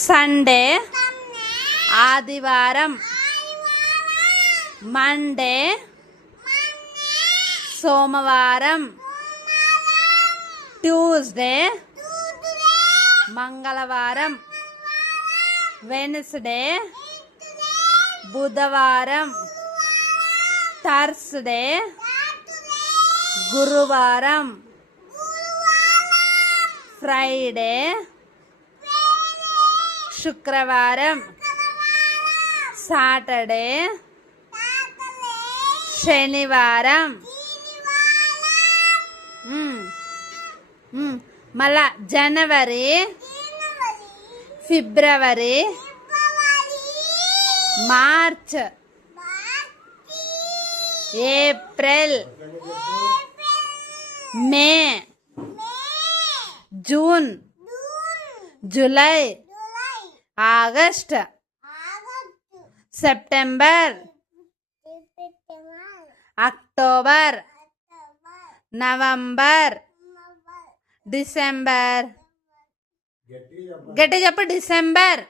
Sunday ఆదివారం, Monday సోమవారం, Tuesday మంగళవారం, వెన్స్డే బుధవారం, థర్స్డే గురువారం, ఫ్రైడే శుక్రవారం, సాటర్డే శనివారం, మళ్ళా January, February, March, April, May, June, July, August, September, October, November, December. గట్టి చెప్పు, డిసెంబర్.